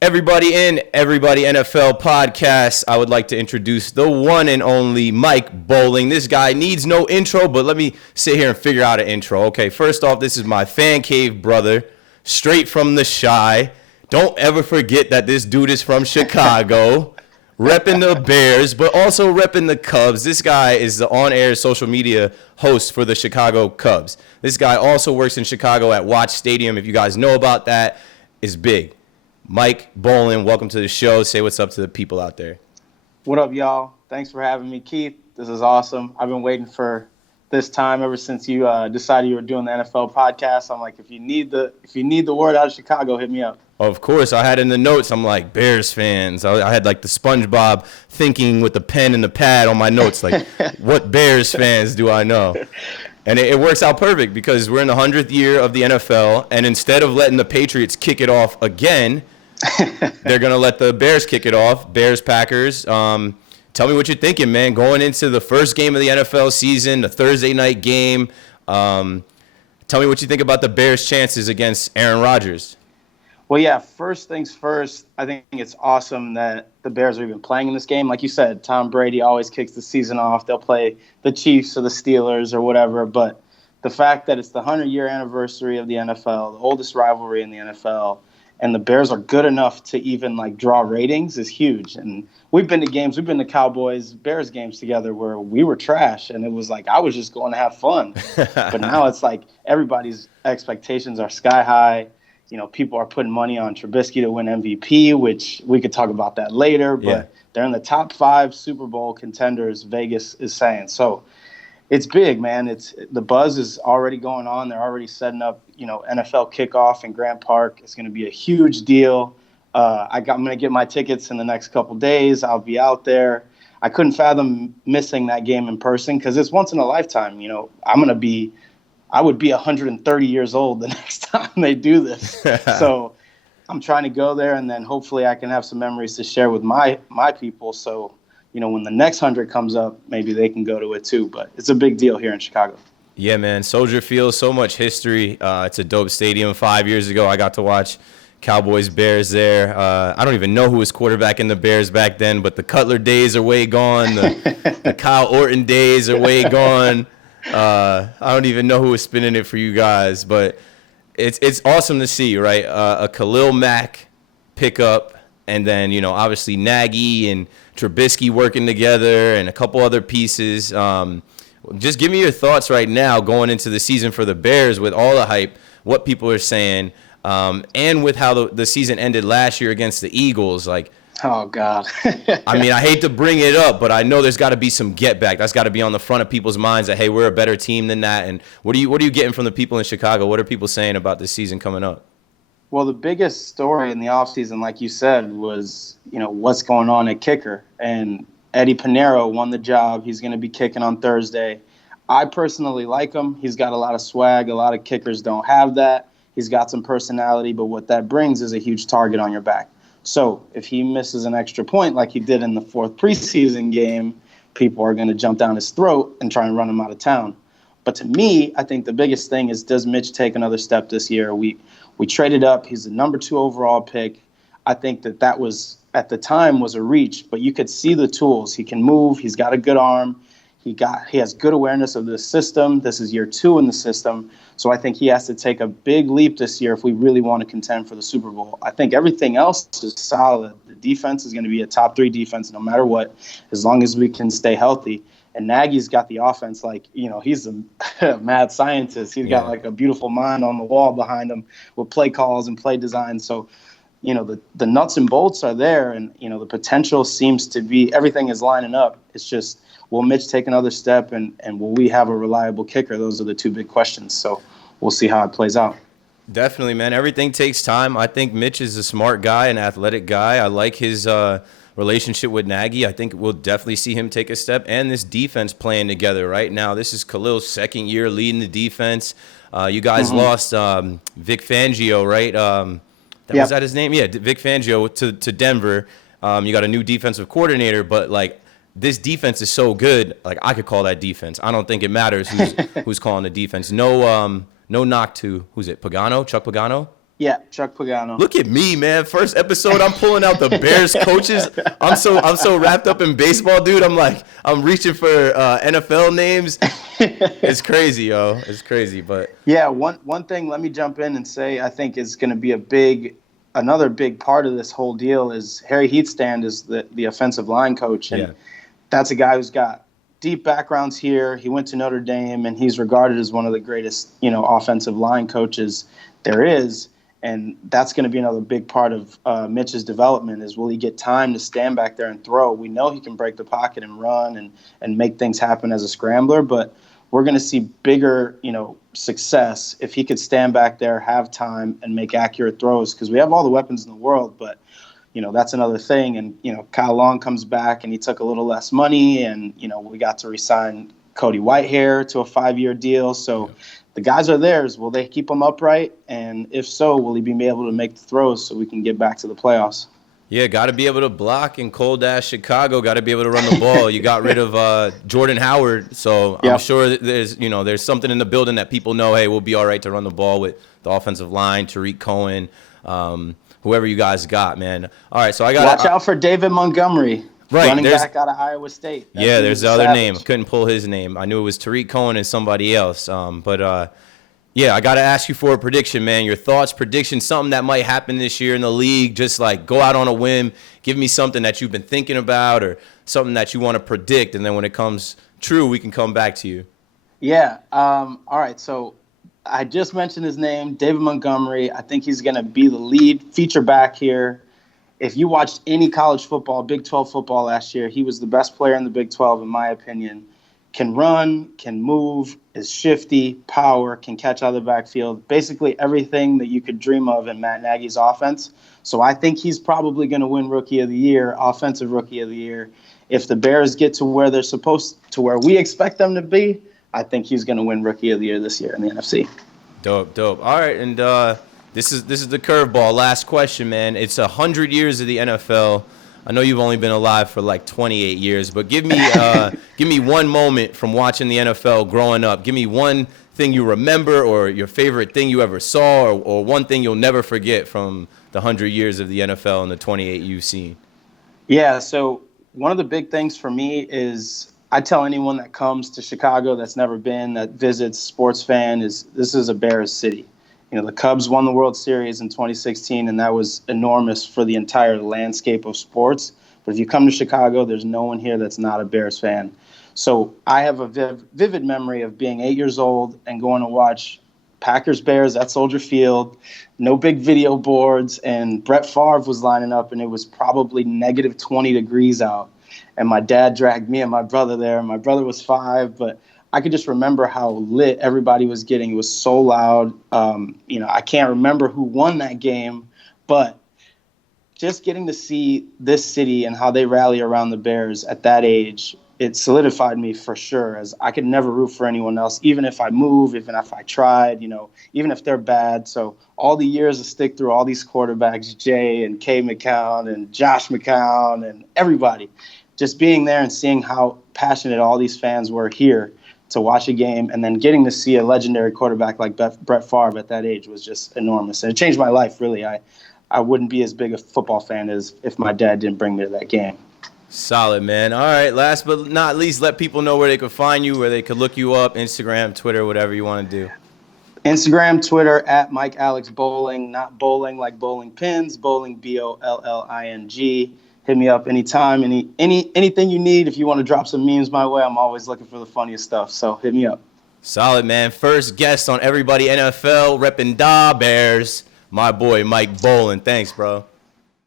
Everybody in, everybody NFL podcast. I would like to introduce the one and only Mike Bolling. This guy needs no intro, but let me sit here and figure out an intro. Okay, first off, this is my fan cave brother, straight from the Shy. Don't ever forget that this dude is from Chicago, repping the Bears, but also repping the Cubs. This guy is the on-air social media host for the Chicago Cubs. This guy also works in Chicago at Watch Stadium. If you guys know about that, it's big. Mike Bolling, welcome to the show. Say what's up to the people out there. What up, y'all? Thanks for having me, Keith. This is awesome. I've been waiting for this time ever since you decided you were doing the NFL podcast. I'm like, if you need the word out of Chicago, hit me up. Of course, I had in the notes, I'm like, Bears fans. I had like the SpongeBob thinking with the pen and the pad on my notes, like, what Bears fans do I know? And it works out perfect because we're in the 100th year of the NFL, and instead of letting the Patriots kick it off again, they're going to let the Bears kick it off. Bears, Packers. Tell me what you're thinking, man. Going into the first game of the NFL season, the Thursday night game. Tell me what you think about the Bears' chances against Aaron Rodgers. Well, yeah, first things first, I think it's awesome that the Bears are even playing in this game. Like you said, Tom Brady always kicks the season off. They'll play the Chiefs or the Steelers or whatever. But the fact that it's the 100-year anniversary of the NFL, the oldest rivalry in the NFL, and the Bears are good enough to even like draw ratings is huge. And we've been to Cowboys Bears games together where we were trash, and it was like I was just going to have fun. But now it's like everybody's expectations are sky high. You know, people are putting money on Trubisky to win MVP, which we could talk about that later. But They're in the top 5 Super Bowl contenders, Vegas is saying. So it's big, man. The buzz is already going on. They're already setting up, NFL kickoff in Grant Park. It's going to be a huge deal. I'm going to get my tickets in the next couple days. I'll be out there. I couldn't fathom missing that game in person because it's once in a lifetime. I would be 130 years old the next time they do this. So I'm trying to go there, and then hopefully I can have some memories to share with my people. So, when the next 100 comes up, maybe they can go to it too. But it's a big deal here in Chicago. Yeah, man. Soldier Field, so much history. It's a dope stadium. 5 years ago, I got to watch Cowboys Bears there. I don't even know who was quarterback in the Bears back then, but the Cutler days are way gone. The Kyle Orton days are way gone. I don't even know who was spinning it for you guys, but it's awesome to see, right? A Khalil Mack pickup, and then, obviously Nagy and Trubisky working together and a couple other pieces. Just give me your thoughts right now going into the season for the Bears with all the hype, what people are saying, and with how the season ended last year against the Eagles. Like, oh, God. I mean, I hate to bring it up, but I know there's got to be some get back. That's got to be on the front of people's minds that, hey, we're a better team than that. And what are you getting from the people in Chicago? What are people saying about this season coming up? Well, the biggest story in the offseason, like you said, was, what's going on at kicker. And Eddie Pinheiro won the job. He's going to be kicking on Thursday. I personally like him. He's got a lot of swag. A lot of kickers don't have that. He's got some personality, but what that brings is a huge target on your back. So if he misses an extra point like he did in the 4th preseason game, people are going to jump down his throat and try and run him out of town. But to me, I think the biggest thing is, does Mitch take another step this year? We traded up. He's the number 2 overall pick. I think that was, at the time, was a reach, but you could see the tools. He can move. He's got a good arm. He has good awareness of the system. This is year 2 in the system. So I think he has to take a big leap this year if we really want to contend for the Super Bowl. I think everything else is solid. The defense is going to be a top 3 defense no matter what, as long as we can stay healthy. And Nagy's got the offense he's a mad scientist. He's got like a beautiful mind on the wall behind him with play calls and play design. So, the nuts and bolts are there, and, the potential seems to be, everything is lining up. It's just, will Mitch take another step, and will we have a reliable kicker? Those are the 2 big questions. So we'll see how it plays out. Definitely, man. Everything takes time. I think Mitch is a smart guy, an athletic guy. I like his relationship with Nagy. I think we'll definitely see him take a step, and this defense playing together right now. This is Khalil's 2nd year leading the defense. You guys lost Vic Fangio, right? Was that his name? Yeah, Vic Fangio to Denver. You got a new defensive coordinator, but like, this defense is so good. Like, I could call that defense. I don't think it matters who's calling the defense. No knock to, who's it? Pagano? Chuck Pagano? Yeah, Chuck Pagano. Look at me, man. First episode, I'm pulling out the Bears coaches. I'm so wrapped up in baseball, dude. I'm reaching for NFL names. It's crazy, yo. It's crazy, but Yeah, one thing, let me jump in and say I think is going to be another big part of this whole deal is Harry Heatstand is the offensive line coach, and yeah. that's a guy who's got deep backgrounds here. He went to Notre Dame, and he's regarded as one of the greatest, offensive line coaches there is. And that's going to be another big part of Mitch's development is will he get time to stand back there and throw? We know he can break the pocket and run and make things happen as a scrambler, but we're going to see bigger, success if he could stand back there, have time, and make accurate throws because we have all the weapons in the world, but that's another thing. And, Kyle Long comes back and he took a little less money and, we got to re-sign Cody Whitehair to a 5-year deal. So the guys are theirs. Will they keep him upright? And if so, will he be able to make the throws so we can get back to the playoffs? Yeah, got to be able to block in cold-ass Chicago. Got to be able to run the ball. You got rid of Jordan Howard, so Yep. I'm sure that there's something in the building that people know, hey, we'll be all right to run the ball with the offensive line, Tariq Cohen, whoever you guys got, man. All right, so I got Watch out for David Montgomery, running back out of Iowa State. Yeah, there's the other name. I couldn't pull his name. I knew it was Tariq Cohen and somebody else. Yeah, I got to ask you for a prediction, man. Your thoughts, predictions, something that might happen this year in the league. Just like go out on a whim. Give me something that you've been thinking about or something that you want to predict. And then when it comes true, we can come back to you. Yeah. All right. So I just mentioned his name, David Montgomery. I think he's going to be the lead feature back here. If you watched any college football, Big 12 football last year, he was the best player in the Big 12, in my opinion. Can run, can move, is shifty, power, can catch out of the backfield. Basically everything that you could dream of in Matt Nagy's offense. So I think he's probably going to win Rookie of the Year, Offensive Rookie of the Year. If the Bears get to where they're supposed to, where we expect them to be, I think he's going to win Rookie of the Year this year in the NFC. Dope. All right, and this is the curveball. Last question, man. It's 100 years of the NFL. I know you've only been alive for like 28 years, but give me one moment from watching the NFL growing up. Give me one thing you remember or your favorite thing you ever saw or one thing you'll never forget from the 100 years of the NFL and the 28 you've seen. Yeah, so one of the big things for me is I tell anyone that comes to Chicago that's never been, that visits, sports fan, is this is a Bears city. The Cubs won the World Series in 2016, and that was enormous for the entire landscape of sports. But if you come to Chicago, there's no one here that's not a Bears fan. So I have a vivid memory of being 8 years old and going to watch Packers-Bears at Soldier Field, no big video boards, and Brett Favre was lining up, and it was probably negative 20 degrees out. And my dad dragged me and my brother there. My brother was 5, but I could just remember how lit everybody was getting. It was so loud. I can't remember who won that game, but just getting to see this city and how they rally around the Bears at that age, it solidified me for sure, as I could never root for anyone else, even if I move, even if I tried, even if they're bad. So all the years of stick through all these quarterbacks, Jay and Kay McCown and Josh McCown and everybody, just being there and seeing how passionate all these fans were here to watch a game, and then getting to see a legendary quarterback like Brett Favre at that age was just enormous. And it changed my life, really. I wouldn't be as big a football fan as if my dad didn't bring me to that game. Solid, man. All right, last but not least, let people know where they could find you, where they could look you up, Instagram, Twitter, whatever you want to do. Instagram, Twitter, at Mike Alex Bolling, not bowling like bowling pins, bowling, Bolling. Hit me up anytime, anything you need. If you want to drop some memes my way, I'm always looking for the funniest stuff, so hit me up. Solid, man. First guest on Everybody NFL, repping Da Bears, my boy Mike Bolling. Thanks, bro.